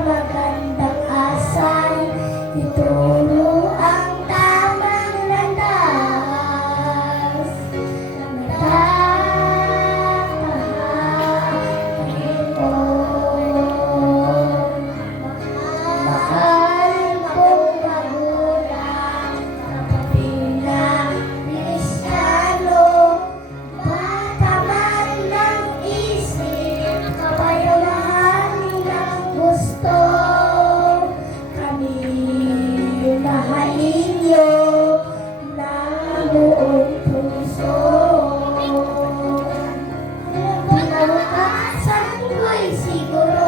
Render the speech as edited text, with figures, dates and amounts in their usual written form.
magandang asal, ituro ang tamang landas. Nagtatahakin ko, mahal kong magulang, kapatid na Kristiyano, bata man ng isip, kabayuhan ng gusto, kami mahalin niyo ng buong puso. Pinabukasan ko'y siguro